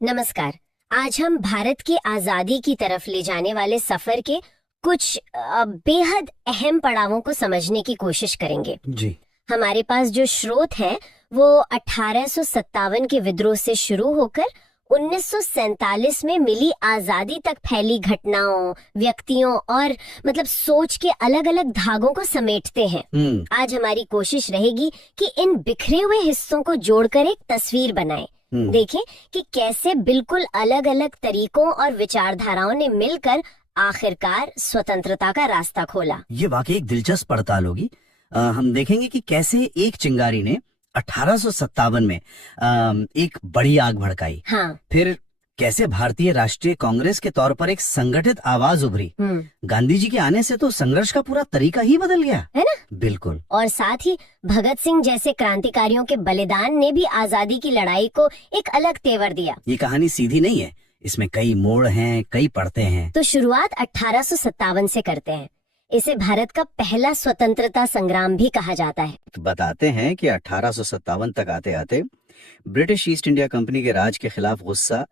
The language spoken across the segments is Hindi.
नमस्कार। आज हम भारत की आजादी की तरफ ले जाने वाले सफर के कुछ बेहद अहम पड़ावों को समझने की कोशिश करेंगे। जी। हमारे पास जो स्रोत है वो 1857 के विद्रोह से शुरू होकर 1947 में मिली आजादी तक फैली घटनाओं, व्यक्तियों और मतलब सोच के अलग अलग धागों को समेटते हैं। आज हमारी कोशिश रहेगी कि इन बिखरे हुए हिस्सों को जोड़कर एक तस्वीर बनाएं। देखें कि कैसे बिल्कुल अलग अलग तरीकों और विचारधाराओं ने मिलकर आखिरकार स्वतंत्रता का रास्ता खोला। ये वाकई एक दिलचस्प पड़ताल होगी। हम देखेंगे कि कैसे एक चिंगारी ने 1857 में एक बड़ी आग भड़काई। हाँ। फिर कैसे भारतीय राष्ट्रीय कांग्रेस के तौर पर एक संगठित आवाज उभरी। गांधी जी के आने से तो संघर्ष का पूरा तरीका ही बदल गया, है ना? बिल्कुल। और साथ ही भगत सिंह जैसे क्रांतिकारियों के बलिदान ने भी आजादी की लड़ाई को एक अलग तेवर दिया। ये कहानी सीधी नहीं है, इसमें कई मोड़ हैं, कई पड़ते हैं। तो शुरुआत 1857 से करते हैं। इसे भारत का पहला स्वतंत्रता संग्राम भी कहा जाता है। तो बताते हैं कि 1857 तक आते आते ब्रिटिश ईस्ट इंडिया कंपनी के राज के खिलाफ गुस्सा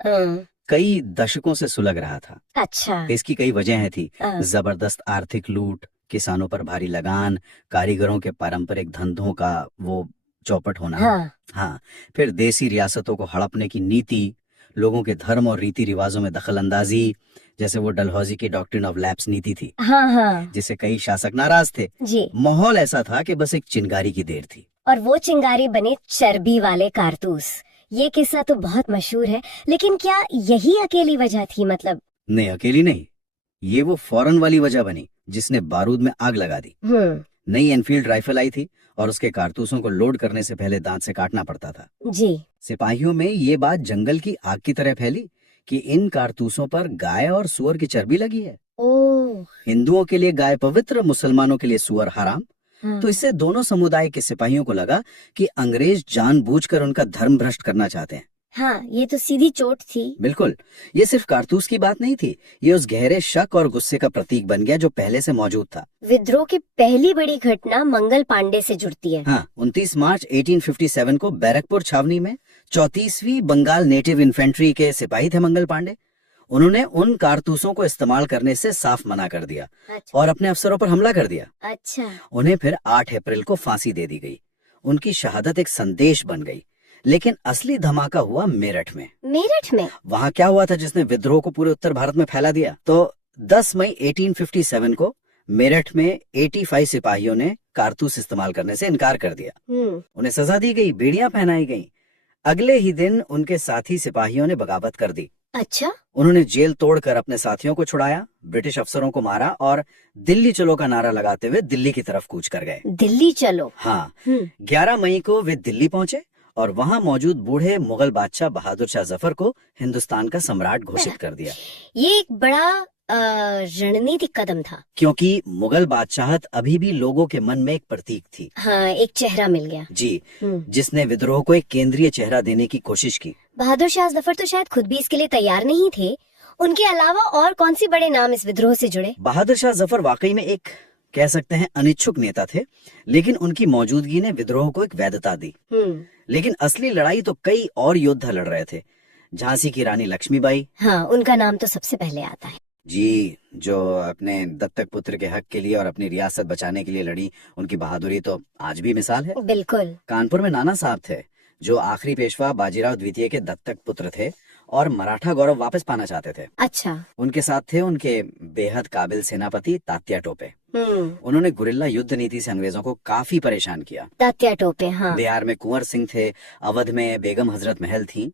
कई दशकों से सुलग रहा था। अच्छा। इसकी कई वजहें थी। जबरदस्त आर्थिक लूट, किसानों पर भारी लगान, कारीगरों के पारंपरिक धंधों का वो चौपट होना। हाँ। फिर देसी रियासतों को हड़पने की नीति, लोगों के धर्म और रीति रिवाजों में दखल अंदाजी, जैसे वो डलहौजी की डॉक्ट्रिन ऑफ लैप्स नीति थी। जिससे कई शासक नाराज थे। जी। माहौल ऐसा था कि बस एक चिंगारी की देर थी। और वो चिंगारी बने चर्बी वाले कारतूस। ये किस्सा तो बहुत मशहूर है, लेकिन क्या यही अकेली वजह थी? मतलब नहीं, अकेली नहीं। ये वो फौरन वाली वजह बनी जिसने बारूद में आग लगा दी। नई एनफील्ड राइफल आई थी और उसके कारतूसों को लोड करने से पहले दांत से काटना पड़ता था। जी। सिपाहियों में ये बात जंगल की आग की तरह फैली कि इन कारतूसों पर गाय और सुअर की चर्बी लगी है। हिंदुओं के लिए गाय पवित्र, मुसलमानों के लिए सुअर हराम। तो इससे दोनों समुदाय के सिपाहियों को लगा कि अंग्रेज जानबूझकर उनका धर्म भ्रष्ट करना चाहते हैं। हाँ, ये तो सीधी चोट थी। बिल्कुल। ये सिर्फ कारतूस की बात नहीं थी, ये उस गहरे शक और गुस्से का प्रतीक बन गया जो पहले से मौजूद था। विद्रोह की पहली बड़ी घटना मंगल पांडे से जुड़ती है। हाँ, 29 मार्च 1857 को बैरकपुर छावनी में 34वीं बंगाल नेटिव इन्फेंट्री के सिपाही थे मंगल पांडे। उन्होंने उन कारतूसों को इस्तेमाल करने से साफ मना कर दिया। अच्छा। और अपने अफसरों पर हमला कर दिया। अच्छा। उन्हें फिर 8 अप्रैल को फांसी दे दी गई। उनकी शहादत एक संदेश बन गई। लेकिन असली धमाका हुआ मेरठ में। मेरठ में? वहाँ क्या हुआ था जिसने विद्रोह को पूरे उत्तर भारत में फैला दिया? तो 10 मई 1857 को मेरठ में 85 सिपाहियों ने कारतूस इस्तेमाल करने से इनकार कर दिया। उन्हें सजा दी गई, बेड़ियां पहनाई गई। अगले ही दिन उनके साथी सिपाहियों ने बगावत कर दी। अच्छा। उन्होंने जेल तोड़कर अपने साथियों को छुड़ाया, ब्रिटिश अफसरों को मारा और दिल्ली चलो का नारा लगाते हुए दिल्ली की तरफ कूच कर गए। दिल्ली चलो? हाँ। 11 मई को वे दिल्ली पहुंचे और वहां मौजूद बूढ़े मुगल बादशाह बहादुर शाह जफर को हिंदुस्तान का सम्राट घोषित कर दिया। ये एक बड़ा रणनीतिक कदम था, क्योंकि मुगल बादशाहत अभी भी लोगों के मन में एक प्रतीक थी। हाँ, एक चेहरा मिल गया। जी। जिसने विद्रोह को एक केंद्रीय चेहरा देने की कोशिश की। बहादुर शाह जफर तो शायद खुद भी इसके लिए तैयार नहीं थे। उनके अलावा और कौन सी बड़े नाम इस विद्रोह से जुड़े? बहादुर शाह जफर वाकई में एक कह सकते हैं अनिच्छुक नेता थे, लेकिन उनकी मौजूदगी ने विद्रोह को एक वैधता दी। लेकिन असली लड़ाई तो कई और योद्धा लड़ रहे थे। झांसी की रानी लक्ष्मीबाई। हाँ, उनका नाम तो सबसे पहले आता है। जी, जो अपने दत्तक पुत्र के हक के लिए और अपनी रियासत बचाने के लिए लड़ी, उनकी बहादुरी तो आज भी मिसाल है। बिल्कुल। कानपुर में नाना साहब थे जो आखिरी पेशवा बाजीराव द्वितीय के दत्तक पुत्र थे और मराठा गौरव वापस पाना चाहते थे। अच्छा। उनके साथ थे उनके बेहद काबिल सेनापति तात्या टोपे। उन्होंने गुरिल्ला युद्ध नीति से अंग्रेजों को काफी परेशान किया। तात्या टोपे, हाँ। बिहार में कुंवर सिंह थे, अवध में बेगम हजरत महल थी।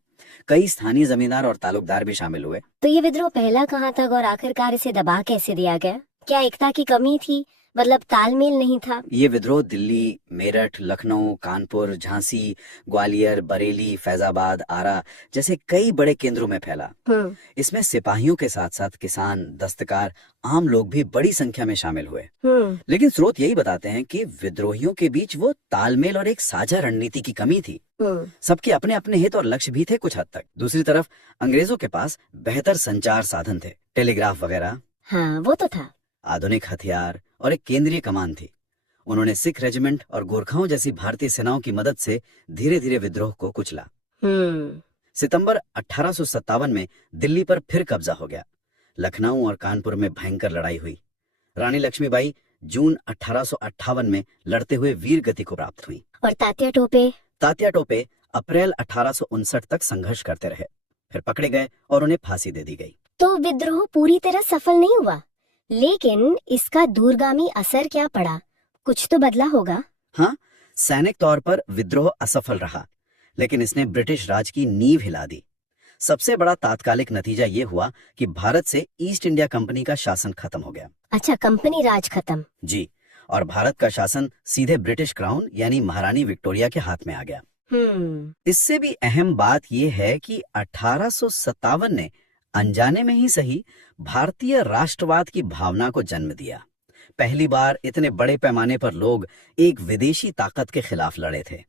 कई स्थानीय जमींदार और तालुकदार भी शामिल हुए। तो ये विद्रोह पहला कहाँ तक और आखिरकार इसे दबा कैसे दिया गया? क्या एकता की कमी थी? मतलब तालमेल नहीं था? ये विद्रोह दिल्ली, मेरठ, लखनऊ, कानपुर, झांसी, ग्वालियर, बरेली, फैजाबाद, आरा जैसे कई बड़े केंद्रों में फैला। इसमें सिपाहियों के साथ साथ किसान, दस्तकार, आम लोग भी बड़ी संख्या में शामिल हुए। लेकिन स्रोत यही बताते हैं कि विद्रोहियों के बीच वो तालमेल और एक साझा रणनीति की कमी थी। सबके अपने अपने हित और लक्ष्य भी थे कुछ हद तक। दूसरी तरफ अंग्रेजों के पास बेहतर संचार साधन थे, टेलीग्राफ वगैरह। हाँ, वो तो था। आधुनिक हथियार और एक केंद्रीय कमान थी। उन्होंने सिख रेजिमेंट और गोरखाओं जैसी भारतीय सेनाओं की मदद से धीरे धीरे विद्रोह को कुचला। सितंबर 1857 में दिल्ली पर फिर कब्जा हो गया। लखनऊ और कानपुर में भयंकर लड़ाई हुई। रानी लक्ष्मीबाई जून 1858 में लड़ते हुए वीर गति को प्राप्त हुई। और तात्या टोपे? तात्या टोपे अप्रैल 1859 तक संघर्ष करते रहे, फिर पकड़े गए और उन्हें फांसी दे दी गई। तो विद्रोह पूरी तरह सफल नहीं हुआ, लेकिन इसका दूरगामी असर क्या पड़ा? कुछ तो बदला होगा। हाँ, सैनिक तौर पर विद्रोह असफल रहा, लेकिन इसने ब्रिटिश राज की नींव हिला दी। सबसे बड़ा तात्कालिक नतीजा ये हुआ कि भारत से ईस्ट इंडिया कंपनी का शासन खत्म हो गया। अच्छा, कंपनी राज खत्म? जी, और भारत का शासन सीधे ब्रिटिश क्राउन यानी महारानी विक्टोरिया के हाथ में आ गया। इससे भी अहम बात यह है कि 1857 ने अनजाने में ही सही भारतीय राष्ट्रवाद की भावना को जन्म दिया। पहली बार इतने बड़े पैमाने पर लोग एक विदेशी ताकत के खिलाफ लड़े थे।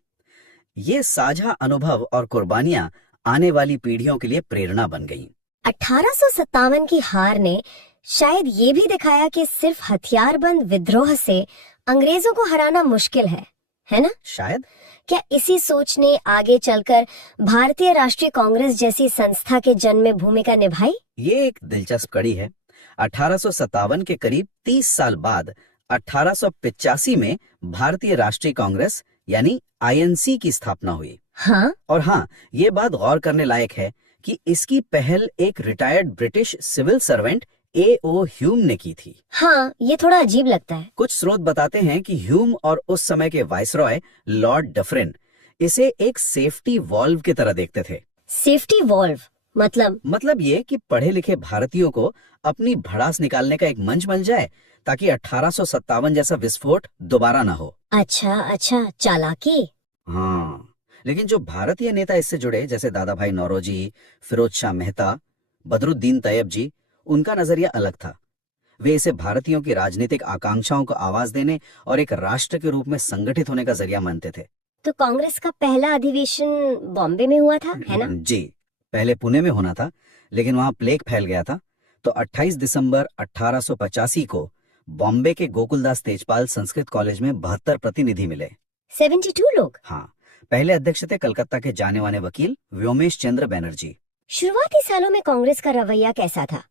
ये साझा अनुभव और कुर्बानियां आने वाली पीढ़ियों के लिए प्रेरणा बन गईं। 1857 की हार ने शायद ये भी दिखाया कि सिर्फ हथियारबंद विद्रोह से अंग्रेजों को हराना मुश्किल है ना? शायद। क्या इसी सोच ने आगे चलकर भारतीय राष्ट्रीय कांग्रेस जैसी संस्था के जन्म में भूमिका निभाई? ये एक दिलचस्प कड़ी है। 1857 के करीब 30 साल बाद 1885 में भारतीय राष्ट्रीय कांग्रेस यानी आईएनसी की स्थापना हुई। हाँ? और हाँ, ये बात गौर करने लायक है कि इसकी पहल एक retired British civil servant A.O. Hume ने की थी। हाँ, ये थोड़ा अजीब लगता है। कुछ स्रोत बताते हैं कि ह्यूम और उस समय के वाइसरॉय लॉर्ड डफरिन इसे एक सेफ्टी वॉल्व की तरह देखते थे। सेफ्टी वॉल्व मतलब ये कि पढ़े लिखे भारतीयों को अपनी भड़ास निकालने का एक मंच मिल जाए, ताकि 1857 जैसा विस्फोट दोबारा ना हो। अच्छा, चालाकी। हाँ, लेकिन जो भारतीय नेता इससे जुड़े, जैसे दादा भाई नौरोजी, फिरोज शाह मेहता, बदरुद्दीन तैयब जी, उनका नजरिया अलग था। वे इसे भारतीयों की राजनीतिक आकांक्षाओं को आवाज देने और एक राष्ट्र के रूप में संगठित होने का जरिया मानते थे। तो कांग्रेस का पहला अधिवेशन बॉम्बे में हुआ था, है ना? जी, पहले पुणे में होना था, लेकिन वहां प्लेग फैल गया था, तो 28 दिसंबर 1885 को बॉम्बे के गोकुलदास तेजपाल संस्कृत कॉलेज में 72 प्रतिनिधि मिले। 72 लोग? हाँ, पहले अध्यक्ष थे कलकत्ता के जाने माने वकील व्योमेश चंद्र बैनर्जी। शुरुआती सालों में कांग्रेस का रवैया कैसा था?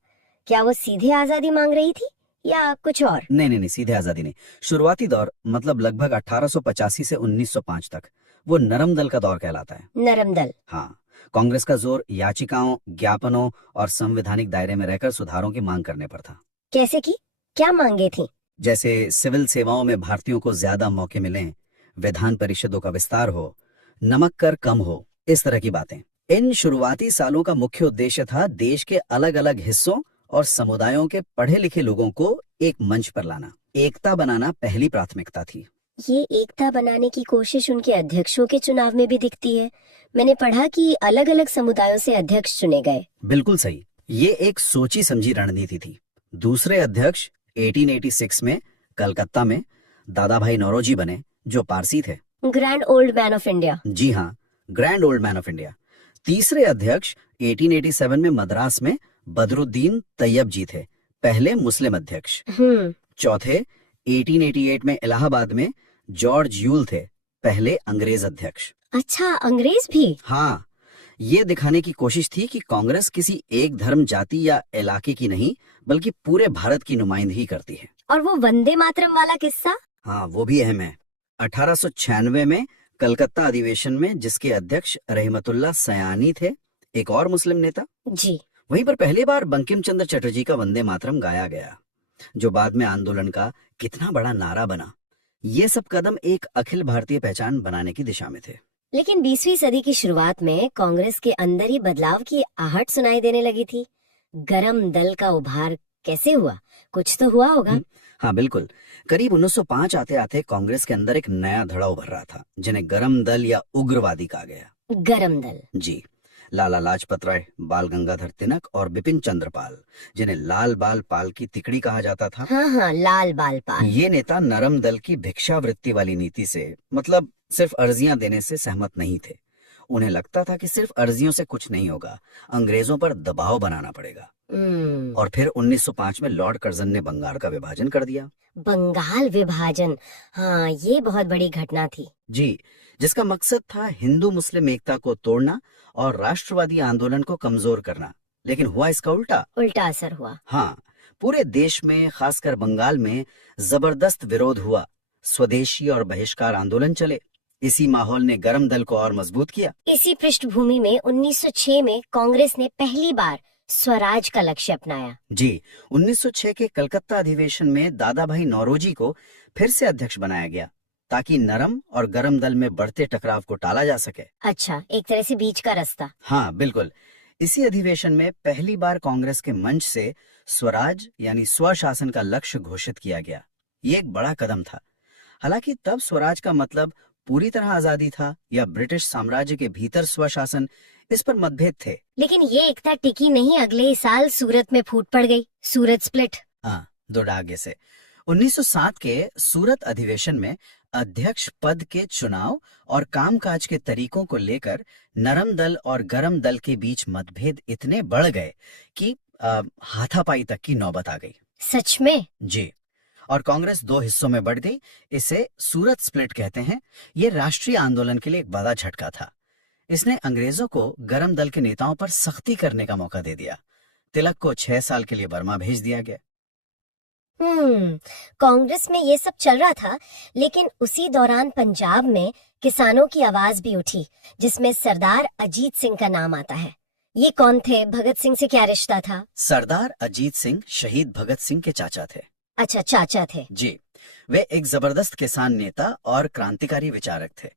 क्या वो सीधे आजादी मांग रही थी या कुछ और? नहीं, सीधे आजादी नहीं। शुरुआती दौर मतलब लगभग 1885 से 1905 तक वो नरम दल का दौर कहलाता है। नरम दल? हाँ, कांग्रेस का जोर याचिकाओं, ज्ञापनों और संवैधानिक दायरे में रहकर सुधारों की मांग करने पर था। कैसे की? क्या मांगे थी? जैसे सिविल सेवाओं में भारतीयों को ज्यादा मौके मिलें, विधान परिषदों का विस्तार हो, नमक कर कम हो, इस तरह की बातें। इन शुरुआती सालों का मुख्य उद्देश्य था देश के अलग अलग हिस्सों और समुदायों के पढ़े लिखे लोगों को एक मंच पर लाना। एकता बनाना पहली प्राथमिकता थी। ये एकता बनाने की कोशिश उनके अध्यक्षों के चुनाव में भी दिखती है। मैंने पढ़ा कि अलग अलग समुदायों से अध्यक्ष चुने गए। बिल्कुल सही, ये एक सोची समझी रणनीति थी। दूसरे अध्यक्ष 1886 में कलकत्ता में दादा भाई नौरोजी बने, जो पारसी थे। Grand old man of India. जी हाँ, grand old man of India. तीसरे अध्यक्ष 1887 में मद्रास में बदरुद्दीन तैयब जी थे, पहले मुस्लिम अध्यक्ष। चौथे 1888 में इलाहाबाद में जॉर्ज यूल थे, पहले अंग्रेज अध्यक्ष। अच्छा, अंग्रेज भी? हाँ, ये दिखाने की कोशिश थी कि कांग्रेस किसी एक धर्म, जाति या इलाके की नहीं, बल्कि पूरे भारत की नुमाइंदगी करती है। और वो वंदे मातरम वाला किस्सा? हाँ, वो भी अहम है। 1896 में कलकत्ता अधिवेशन में जिसके अध्यक्ष रहमतुल्लाह सयानी थे, एक और मुस्लिम नेता जी, वहीं पर पहली बार बंकिम चंद्र चटर्जी का वंदे मातरम गाया गया, जो बाद में आंदोलन का कितना बड़ा नारा बना। ये सब कदम एक अखिल भारतीय पहचान बनाने की दिशा में थे। लेकिन 20वीं सदी की शुरुआत में कांग्रेस के अंदर ही बदलाव की आहट सुनाई देने लगी थी। गरम दल का उभार कैसे हुआ? कुछ तो हुआ होगा। हाँ बिल्कुल, करीब 1905 आते आते कांग्रेस के अंदर एक नया धड़ा उभर रहा था, जिन्हें गरम दल या उग्रवादी कहा गया। गरम दल? जी, लाला लाजपत राय, बाल गंगाधर तिलक और बिपिन चंद्र पाल, जिन्हें लाल बाल पाल की तिकड़ी कहा जाता था। हाँ, लाल बाल पाल। ये नेता नरम दल की भिक्षावृत्ति वाली नीति से, मतलब सिर्फ अर्जियां देने से सहमत नहीं थे। उन्हें लगता था कि सिर्फ अर्जियों से कुछ नहीं होगा, अंग्रेजों पर दबाव बनाना पड़ेगा। और फिर 1905 में लॉर्ड कर्जन ने बंगाल का विभाजन कर दिया। बंगाल विभाजन? हाँ, ये बहुत बड़ी घटना थी। जी, जिसका मकसद था हिंदू मुस्लिम एकता को तोड़ना और राष्ट्रवादी आंदोलन को कमजोर करना। लेकिन हुआ इसका उल्टा। उल्टा असर हुआ। हाँ, पूरे देश में खासकर बंगाल में जबरदस्त विरोध हुआ। स्वदेशी और बहिष्कार आंदोलन चले। इसी माहौल ने गरम दल को और मजबूत किया। इसी पृष्ठभूमि में 1906 में कांग्रेस ने पहली बार स्वराज का लक्ष्य अपनाया। जी, 1906 के कलकत्ता अधिवेशन में दादा भाई नौरोजी को फिर से अध्यक्ष बनाया गया ताकि नरम और गरम दल में बढ़ते टकराव को टाला जा सके। अच्छा, एक तरह से बीच का रास्ता। हाँ बिल्कुल। इसी अधिवेशन में पहली बार कांग्रेस के मंच से स्वराज यानी स्वशासन का लक्ष्य घोषित किया गया। ये एक बड़ा कदम था। हालांकि तब स्वराज का मतलब पूरी तरह आजादी था या ब्रिटिश साम्राज्य के भीतर स्वशासन, इस पर मतभेद थे। लेकिन ये एकता टिकी नहीं। अगले साल सूरत में फूट पड़ गई, सूरत स्प्लिट। हाँ, दो डागे से। 1907 के सूरत अधिवेशन में अध्यक्ष पद के चुनाव और कामकाज के तरीकों को लेकर नरम दल और गरम दल के बीच मतभेद इतने बढ़ गए कि हाथापाई तक की नौबत आ गई। सच में? जी। और कांग्रेस दो हिस्सों में बढ़ गई। इसे सूरत स्प्लिट कहते हैं। ये राष्ट्रीय आंदोलन के लिए एक बड़ा झटका था। इसने अंग्रेजों को गरम दल के नेताओं पर सख्ती करने का मौका दे दिया। तिलक को 6 साल के लिए बर्मा भेज दिया गया। कांग्रेस में ये सब चल रहा था, लेकिन उसी दौरान पंजाब में किसानों की आवाज भी उठी, जिसमें सरदार अजीत सिंह का नाम आता है। ये कौन थे? भगत सिंह से क्या रिश्ता था? सरदार अजीत सिंह शहीद भगत सिंह के चाचा थे। अच्छा, चाचा थे। जी, वे एक जबरदस्त किसान नेता और क्रांतिकारी विचारक थे।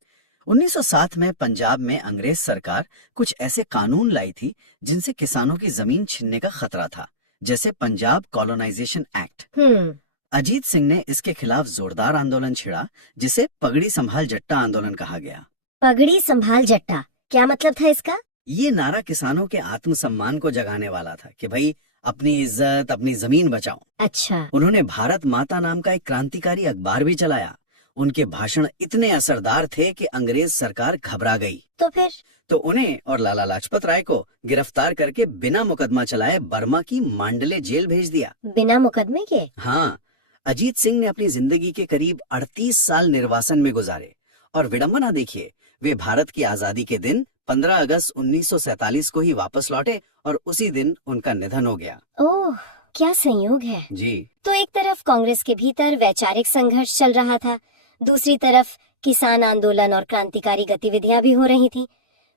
1907 में पंजाब में अंग्रेज सरकार कुछ ऐसे कानून लाई थी जिनसे किसानों की जमीन छीनने का खतरा था, जैसे पंजाब कॉलोनाइजेशन एक्ट। अजीत सिंह ने इसके खिलाफ जोरदार आंदोलन छेड़ा, जिसे पगड़ी संभाल जट्टा आंदोलन कहा गया। पगड़ी संभाल जट्टा, क्या मतलब था इसका? ये नारा किसानों के आत्मसम्मान को जगाने वाला था कि भाई अपनी इज्जत, अपनी जमीन बचाओ। अच्छा। उन्होंने भारत माता नाम का एक क्रांतिकारी अखबार भी चलाया। उनके भाषण इतने असरदार थे कि अंग्रेज सरकार घबरा गई। तो फिर? तो उन्हें और लाला लाजपत राय को गिरफ्तार करके बिना मुकदमा चलाए बर्मा की मांडले जेल भेज दिया। बिना मुकदमे के? हाँ। अजीत सिंह ने अपनी जिंदगी के करीब 38 साल निर्वासन में गुजारे। और विडंबना देखिए, वे भारत की आजादी के दिन 15 अगस्त 1947 को ही वापस लौटे और उसी दिन उनका निधन हो गया। ओह, क्या संयोग है। जी। तो एक तरफ कांग्रेस के भीतर वैचारिक संघर्ष चल रहा था, दूसरी तरफ किसान आंदोलन और क्रांतिकारी गतिविधियां भी हो रही थी।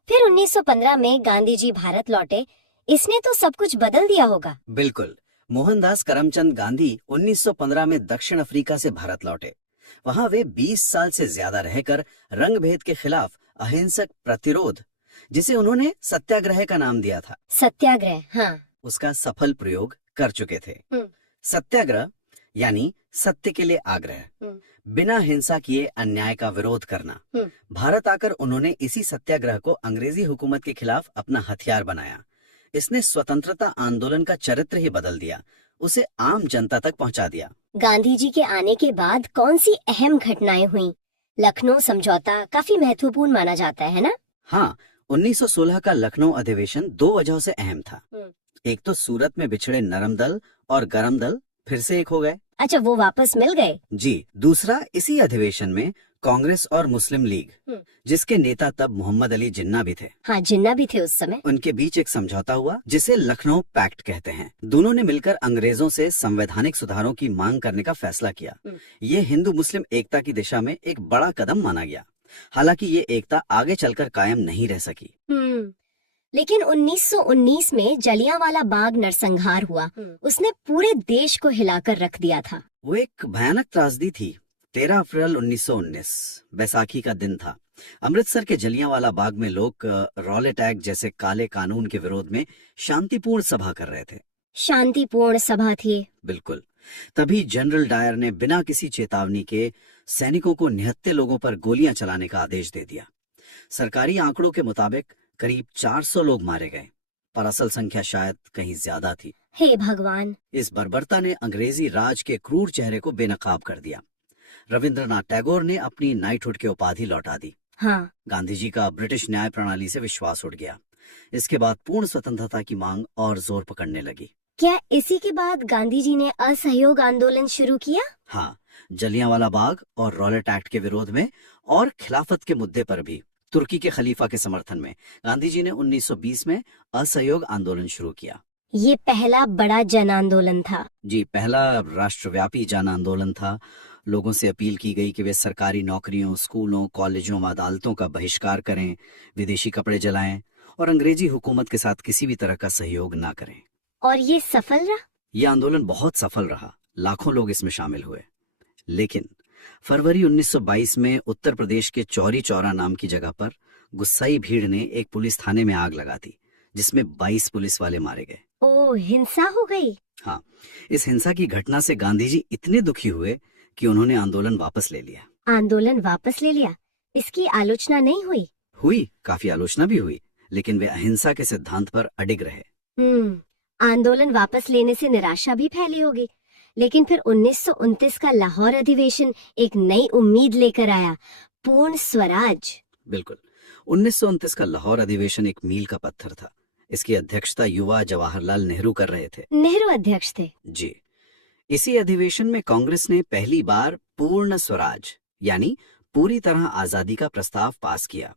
फिर 1915 में गांधी जी भारत लौटे। इसने तो सब कुछ बदल दिया होगा। बिल्कुल। मोहनदास करमचंद गांधी 1915 में दक्षिण अफ्रीका से भारत लौटे। वहां वे 20 साल से ज्यादा रहकर रंग भेद के खिलाफ अहिंसक प्रतिरोध, जिसे उन्होंने सत्याग्रह का नाम दिया था, सत्याग्रह, हाँ, उसका सफल प्रयोग कर चुके थे। सत्याग्रह यानी सत्य के लिए आग्रह, बिना हिंसा किए अन्याय का विरोध करना। भारत आकर उन्होंने इसी सत्याग्रह को अंग्रेजी हुकूमत के खिलाफ अपना हथियार बनाया। इसने स्वतंत्रता आंदोलन का चरित्र ही बदल दिया, उसे आम जनता तक पहुंचा दिया। गांधी जी के आने के बाद कौन सी अहम घटनाएं हुई? लखनऊ समझौता काफी महत्वपूर्ण माना जाता है ना? हाँ, 1916 का लखनऊ अधिवेशन 2 वजहों से अहम था। एक तो सूरत में बिछड़े नरम दल और गरम दल फिर से एक हो गए। अच्छा, वो वापस मिल गए? जी। दूसरा, इसी अधिवेशन में कांग्रेस और मुस्लिम लीग, जिसके नेता तब मोहम्मद अली जिन्ना भी थे। हाँ, जिन्ना भी थे उस समय। उनके बीच एक समझौता हुआ जिसे लखनऊ पैक्ट कहते हैं। दोनों ने मिलकर अंग्रेजों से संवैधानिक सुधारों की मांग करने का फैसला किया। ये हिंदू मुस्लिम एकता की दिशा में एक बड़ा कदम माना गया। हालांकि ये एकता आगे चलकर कायम नहीं रह सकी। लेकिन 1919 में जलियांवाला बाग नरसंहार हुआ। उसने पूरे देश को हिलाकर रख दिया था। वो एक भयानक त्रासदी थी। 13 अप्रैल 1919 बैसाखी का दिन था। अमृतसर के जलियांवाला बाग में लोग रॉलेट एक्ट जैसे काले कानून के विरोध में शांतिपूर्ण सभा कर रहे थे। शांतिपूर्ण सभा थी? बिल्कुल। तभी जनरल डायर ने बिना किसी चेतावनी के सैनिकों को निहत्थे लोगों पर गोलियां चलाने का आदेश दे दिया। सरकारी आंकड़ों के मुताबिक करीब 400 लोग मारे गए, पर असल संख्या शायद कहीं ज्यादा थी। हे भगवान! इस बर्बरता ने अंग्रेजी राज के क्रूर चेहरे को बेनकाब कर दिया। रविंद्रनाथ टैगोर ने अपनी नाइटहुड की उपाधि लौटा दी। हाँ। गांधी जी का ब्रिटिश न्याय प्रणाली से विश्वास उठ गया। इसके बाद पूर्ण स्वतंत्रता की मांग और जोर पकड़ने लगी। क्या इसी के बाद गांधी जी ने असहयोग आंदोलन शुरू किया? हाँ, जलियांवाला बाग और रॉलेट एक्ट के विरोध में और खिलाफत के मुद्दे पर भी। तुर्की के खलीफा के समर्थन में गांधी जी ने 1920 में असहयोग आंदोलन शुरू किया। ये पहला बड़ा जन आंदोलन था। जी, पहला राष्ट्रव्यापी जन आंदोलन था। लोगों से अपील की गई कि वे सरकारी नौकरियों, स्कूलों, कॉलेजों व अदालतों का बहिष्कार करें, विदेशी कपड़े जलाएं और अंग्रेजी हुकूमत के साथ किसी भी तरह का सहयोग ना करें। और ये सफल रहा? यह आंदोलन बहुत सफल रहा, लाखों लोग इसमें शामिल हुए। लेकिन फरवरी 1922 में उत्तर प्रदेश के चौरी चौरा नाम की जगह पर गुस्साई भीड़ ने एक पुलिस थाने में आग लगा दी, जिसमें 22 पुलिस वाले मारे गए। ओह, हिंसा हो गई। हाँ, इस हिंसा की घटना से गांधी जी इतने दुखी हुए कि उन्होंने आंदोलन वापस ले लिया। आंदोलन वापस ले लिया? इसकी आलोचना नहीं हुई? हुई, काफी आलोचना भी हुई, लेकिन वे अहिंसा के सिद्धांत पर अडिग रहे। आंदोलन वापस लेने से निराशा भी फैली होगी, लेकिन फिर 1929 का लाहौर अधिवेशन एक नई उम्मीद लेकर आया, पूर्ण स्वराज। बिल्कुल, 1929 का लाहौर अधिवेशन एक मील का पत्थर था। इसकी अध्यक्षता युवा जवाहरलाल नेहरू कर रहे थे। नेहरू अध्यक्ष थे? जी। इसी अधिवेशन में कांग्रेस ने पहली बार पूर्ण स्वराज यानी पूरी तरह आजादी का प्रस्ताव पास किया।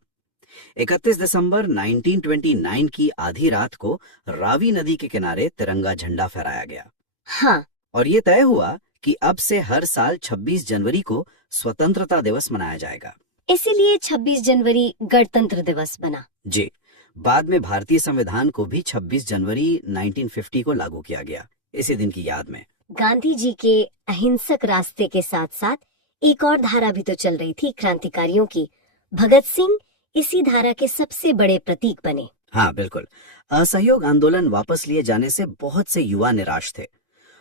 31 दिसंबर 1929 की आधी रात को रावी नदी के किनारे तिरंगा झंडा फहराया गया। हाँ। और ये तय हुआ कि अब से हर साल 26 जनवरी को स्वतंत्रता दिवस मनाया जाएगा। इसीलिए 26 जनवरी गणतंत्र दिवस बना। जी। बाद में भारतीय संविधान को भी 26 जनवरी 1950 को लागू किया गया, इसी दिन की याद में। गांधी जी के अहिंसक रास्ते के साथ साथ एक और धारा भी तो चल रही थी, क्रांतिकारियों की। भगत सिंह इसी धारा के सबसे बड़े प्रतीक बने। हाँ, बिल्कुल। असहयोग आंदोलन वापस लिए जाने से बहुत से युवा निराश थे।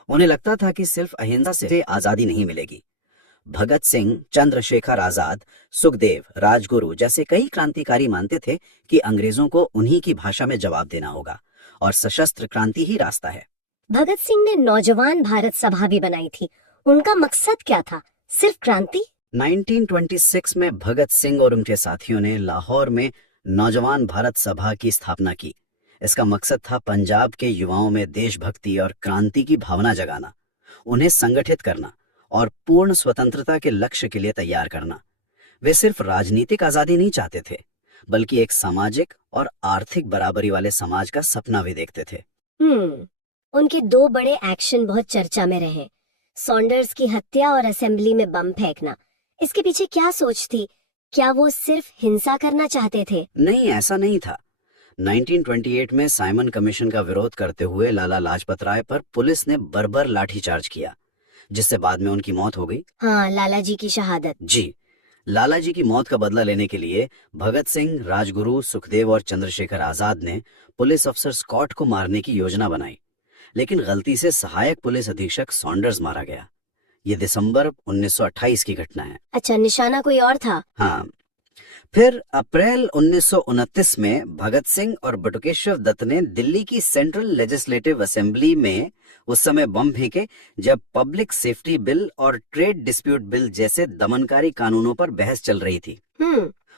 उन्हें लगता था कि सिर्फ अहिंसा से आजादी नहीं मिलेगी। भगत सिंह, चंद्रशेखर आजाद, सुखदेव, राजगुरु जैसे कई क्रांतिकारी मानते थे कि अंग्रेजों को उन्हीं की भाषा में जवाब देना होगा और सशस्त्र क्रांति ही रास्ता है। भगत सिंह ने नौजवान भारत सभा भी बनाई थी। उनका मकसद क्या था? सिर्फ क्रांति? 1926 में भगत सिंह और उनके साथियों ने लाहौर में नौजवान भारत सभा की स्थापना की। इसका मकसद था पंजाब के युवाओं में देशभक्ति और क्रांति की भावना जगाना, उन्हें संगठित करना और पूर्ण स्वतंत्रता के लक्ष्य के लिए तैयार करना। वे सिर्फ राजनीतिक आजादी नहीं चाहते थे, बल्कि एक सामाजिक और आर्थिक बराबरी वाले समाज का सपना भी देखते थे। उनके दो बड़े एक्शन बहुत चर्चा में रहे, सॉन्डर्स की हत्या और असेंबली में बम फेंकना। इसके पीछे क्या सोच थी? क्या वो सिर्फ हिंसा करना चाहते थे? नहीं, ऐसा नहीं था। 1928 में साइमन कमीशन का विरोध करते हुए लाला लाजपत राय पर पुलिस ने बर्बर लाठीचार्ज किया, जिससे बाद में उनकी मौत हो गई। हाँ, लाला जी की शहादत। जी। लाला जी की मौत का बदला लेने के लिए भगत सिंह, राजगुरु, सुखदेव और चंद्रशेखर आजाद ने पुलिस अफसर स्कॉट को मारने की योजना बनाई, लेकिन गलती से सहायक पुलिस अधीक्षक सॉन्डर्स मारा गया। ये दिसंबर 1928 की घटना है। अच्छा, निशाना कोई और था? हाँ। फिर अप्रैल 1929 में भगत सिंह और बटुकेश्वर दत्त ने दिल्ली की सेंट्रल लेजिस्लेटिव असेंबली में उस समय बम फेंके जब पब्लिक सेफ्टी बिल और ट्रेड डिस्प्यूट बिल जैसे दमनकारी कानूनों पर बहस चल रही थी।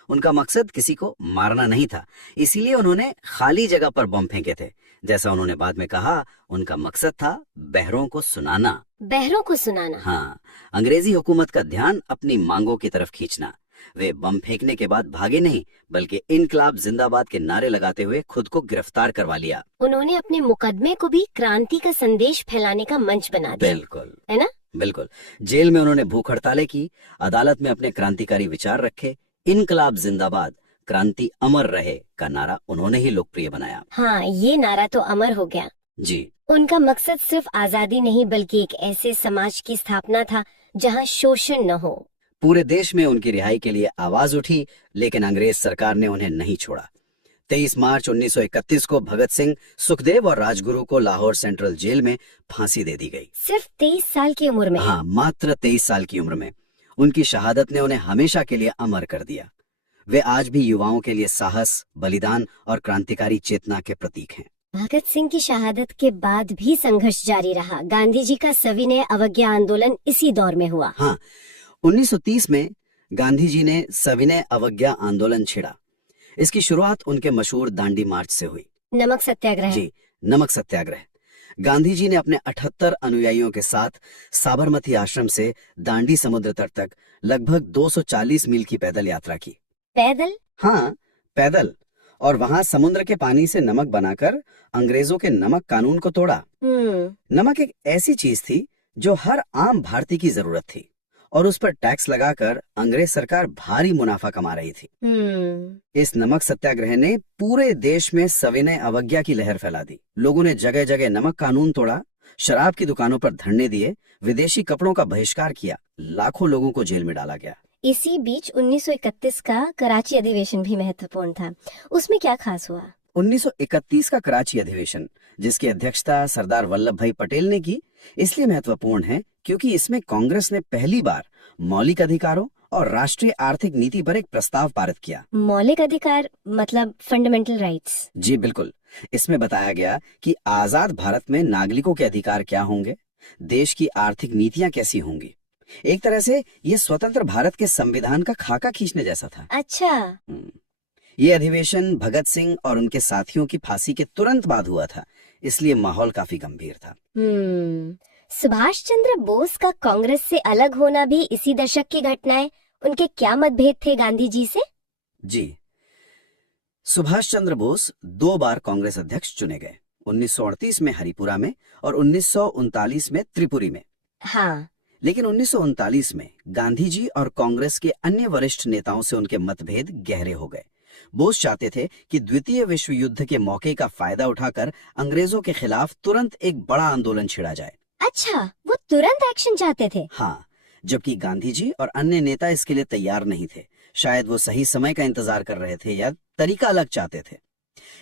उनका मकसद किसी को मारना नहीं था, इसीलिए उन्होंने खाली जगह पर बम फेंके थे। जैसा उन्होंने बाद में कहा, उनका मकसद था बहरों को सुनाना। बहरों को सुनाना? हाँ, अंग्रेजी हुकूमत का ध्यान अपनी मांगों की तरफ खींचना। वे बम फेंकने के बाद भागे नहीं, बल्कि इनकलाब जिंदाबाद के नारे लगाते हुए खुद को गिरफ्तार करवा लिया। उन्होंने अपने मुकदमे को भी क्रांति का संदेश फैलाने का मंच बना दिया। बिल्कुल, है ना? बिल्कुल। जेल में उन्होंने भूख हड़तालें की, अदालत में अपने क्रांतिकारी विचार रखे। इनकलाब जिंदाबाद, क्रांति अमर रहे का नारा उन्होंने ही लोकप्रिय बनाया। हाँ, ये नारा तो अमर हो गया। जी। उनका मकसद सिर्फ आजादी नहीं, बल्कि एक ऐसे समाज की स्थापना था जहाँ शोषण न हो। पूरे देश में उनकी रिहाई के लिए आवाज उठी, लेकिन अंग्रेज सरकार ने उन्हें नहीं छोड़ा। 23 मार्च 1931 को भगत सिंह, सुखदेव और राजगुरु को लाहौर सेंट्रल जेल में फांसी दे दी गई। सिर्फ 23 साल की उम्र में? हाँ, मात्र 23 साल की उम्र में। उनकी शहादत ने उन्हें हमेशा के लिए अमर कर दिया। वे आज भी युवाओं के लिए साहस, बलिदान और क्रांतिकारी चेतना के प्रतीक हैं। भगत सिंह की शहादत के बाद भी संघर्ष जारी रहा। गांधी जी का सविनय अवज्ञा आंदोलन इसी दौर में हुआ। हाँ, 1930 में गांधी जी ने सविनय अवज्ञा आंदोलन छेड़ा। इसकी शुरुआत उनके मशहूर दांडी मार्च से हुई। नमक सत्याग्रह? जी, नमक सत्याग्रह। गांधी जी ने अपने 78 अनुयायियों के साथ साबरमती आश्रम से दांडी समुद्र तट तक लगभग 240 मील की पैदल यात्रा की। पैदल? हाँ, पैदल। और वहां समुद्र के पानी से नमक बनाकर अंग्रेजों के नमक कानून को तोड़ा। नमक एक ऐसी चीज थी जो हर आम भारतीय की जरूरत थी और उस पर टैक्स लगाकर अंग्रेज सरकार भारी मुनाफा कमा रही थी। इस नमक सत्याग्रह ने पूरे देश में सविनय अवज्ञा की लहर फैला दी। लोगों ने जगह जगह नमक कानून तोड़ा, शराब की दुकानों पर धरने दिए, विदेशी कपड़ों का बहिष्कार किया, लाखों लोगों को जेल में डाला गया। इसी बीच 1931 का कराची अधिवेशन भी महत्वपूर्ण था। उसमें क्या खास हुआ? 1931 का कराची अधिवेशन, जिसकी अध्यक्षता सरदार वल्लभ भाई पटेल ने की, इसलिए महत्वपूर्ण है क्योंकि इसमें कांग्रेस ने पहली बार मौलिक अधिकारों और राष्ट्रीय आर्थिक नीति पर एक प्रस्ताव पारित किया। मौलिक अधिकार मतलब फंडामेंटल राइट्स? जी बिल्कुल। इसमें बताया गया कि आजाद भारत में नागरिकों के अधिकार क्या होंगे, देश की आर्थिक नीतियां कैसी होंगी। एक तरह से ये स्वतंत्र भारत के संविधान का खाका खींचने जैसा था। अच्छा। ये अधिवेशन भगत सिंह और उनके साथियों की फांसी के तुरंत बाद हुआ था, इसलिए माहौल काफी गंभीर था। सुभाष चंद्र बोस का कांग्रेस से अलग होना भी इसी दशक की घटना है। उनके क्या मतभेद थे गांधी जी से? जी, सुभाष चंद्र बोस 2 बार कांग्रेस अध्यक्ष चुने गए, 1938 में हरिपुरा में और 1939 में त्रिपुरी में। हाँ। लेकिन 1939 में गांधी जी और कांग्रेस के अन्य वरिष्ठ नेताओं से उनके मतभेद गहरे हो गए। बोस चाहते थे कि द्वितीय विश्व युद्ध के मौके का फायदा उठाकर अंग्रेजों के खिलाफ तुरंत एक बड़ा आंदोलन छिड़ा जाए। अच्छा, वो तुरंत एक्शन चाहते थे? हाँ, जबकि गांधी जी और अन्य नेता इसके लिए तैयार नहीं थे। शायद वो सही समय का इंतजार कर रहे थे या तरीका अलग चाहते थे।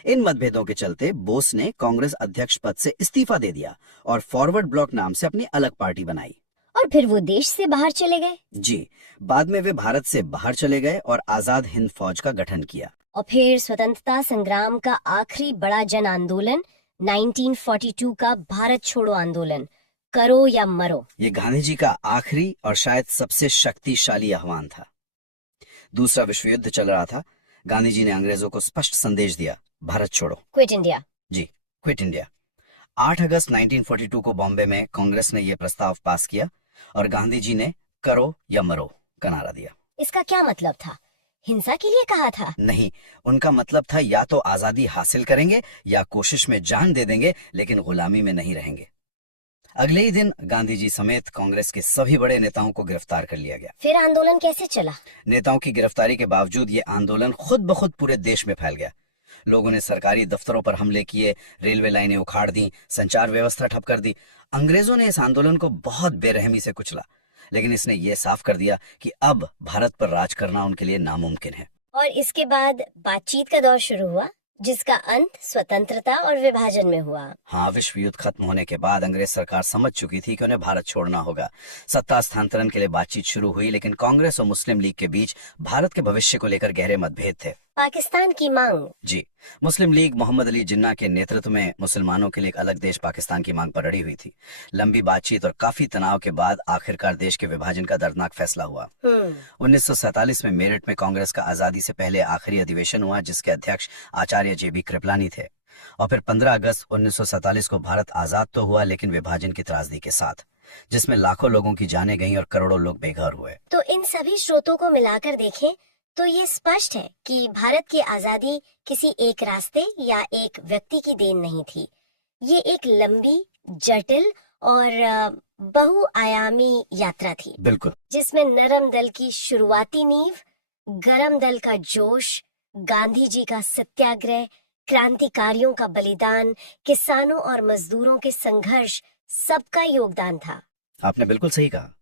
इन मतभेदों के चलते बोस ने कांग्रेस अध्यक्ष पद से इस्तीफा दे दिया और फॉरवर्ड ब्लॉक नाम से अपनी अलग पार्टी बनाई। और फिर वो देश से बाहर चले गए? जी, बाद में वे भारत से बाहर चले गए और आजाद हिंद फौज का गठन किया। और फिर स्वतंत्रता संग्राम का आखिरी बड़ा जन आंदोलन 1942 का भारत छोड़ो आंदोलन, करो या मरो। ये गांधी जी का आखिरी और शायद सबसे शक्तिशाली आह्वान था। दूसरा विश्व युद्ध चल रहा था। गांधी जी ने अंग्रेजों को स्पष्ट संदेश दिया, भारत छोड़ो, क्विट इंडिया। जी, क्विट इंडिया। 8 अगस्त 1942 को बॉम्बे में कांग्रेस ने यह प्रस्ताव पास किया और गांधी जी ने करो या मरो का नारा दिया। इसका क्या मतलब था? हिंसा के लिए कहा था? नहीं, उनका मतलब था या तो आजादी हासिल करेंगे या कोशिश में जान दे देंगे, लेकिन गुलामी में नहीं रहेंगे। अगले ही दिन गांधी जी समेत कांग्रेस के सभी बड़े नेताओं को गिरफ्तार कर लिया गया। फिर आंदोलन कैसे चला? नेताओं की गिरफ्तारी के बावजूद ये आंदोलन खुद ब खुद पूरे देश में फैल गया। लोगों ने सरकारी दफ्तरों पर हमले किए, रेलवे लाइनें उखाड़ दी, संचार व्यवस्था ठप कर दी। अंग्रेजों ने इस आंदोलन को बहुत बेरहमी से कुचला, लेकिन इसने ये साफ कर दिया कि अब भारत पर राज करना उनके लिए नामुमकिन है। और इसके बाद बातचीत का दौर शुरू हुआ, जिसका अंत स्वतंत्रता और विभाजन में हुआ। हाँ, विश्व युद्ध खत्म होने के बाद अंग्रेज सरकार समझ चुकी थी कि उन्हें भारत छोड़ना होगा। सत्ता हस्तांतरण के लिए बातचीत शुरू हुई, लेकिन कांग्रेस और मुस्लिम लीग के बीच भारत के भविष्य को लेकर गहरे मतभेद थे। पाकिस्तान की मांग? जी, मुस्लिम लीग मोहम्मद अली जिन्ना के नेतृत्व में मुसलमानों के लिए एक अलग देश पाकिस्तान की मांग पर अड़ी हुई थी। लंबी बातचीत और काफी तनाव के बाद आखिरकार देश के विभाजन का दर्दनाक फैसला हुआ। 1947 में मेरठ में कांग्रेस का आजादी से पहले आखिरी अधिवेशन हुआ, जिसके अध्यक्ष आचार्य JB कृपलानी थे। और फिर 15 अगस्त 1947 को भारत आजाद तो हुआ, लेकिन विभाजन की त्रासदी के साथ, जिसमें लाखों लोगों की जानें गईं और करोड़ों लोग बेघर हुए। तो इन सभी स्रोतों को मिलाकर देखें तो ये स्पष्ट है कि भारत की आजादी किसी एक रास्ते या एक व्यक्ति की देन नहीं थी। ये एक लंबी, जटिल और बहुआयामी यात्रा थी। बिल्कुल। जिसमें नरम दल की शुरुआती नींव, गरम दल का जोश, गांधी जी का सत्याग्रह, क्रांतिकारियों का बलिदान, किसानों और मजदूरों के संघर्ष, सबका योगदान था। आपने बिल्कुल सही कहा।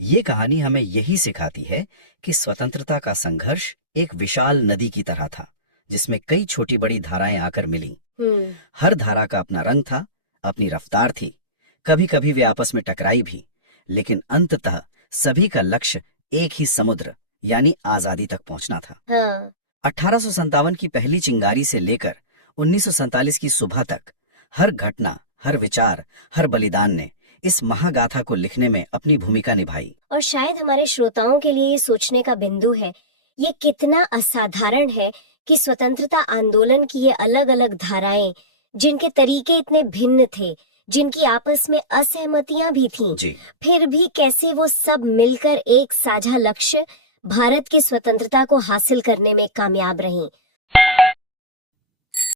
ये कहानी हमें यही सिखाती है कि स्वतंत्रता का संघर्ष एक विशाल नदी की तरह था, जिसमें कई छोटी बड़ी धाराएं आकर मिली। हर धारा का अपना रंग था, अपनी रफ्तार थी। कभी कभी वे आपस में टकराई भी, लेकिन अंततः सभी का लक्ष्य एक ही समुद्र यानी आजादी तक पहुंचना था। 1857 की पहली चिंगारी से लेकर 1947 की सुबह तक हर घटना, हर विचार, हर बलिदान ने इस महागाथा को लिखने में अपनी भूमिका निभाई। और शायद हमारे श्रोताओं के लिए ये सोचने का बिंदु है, ये कितना असाधारण है कि स्वतंत्रता आंदोलन की ये अलग अलग धाराएं, जिनके तरीके इतने भिन्न थे, जिनकी आपस में असहमतियां भी थीं, जी फिर भी कैसे वो सब मिलकर एक साझा लक्ष्य, भारत की स्वतंत्रता को हासिल करने में कामयाब रहीं।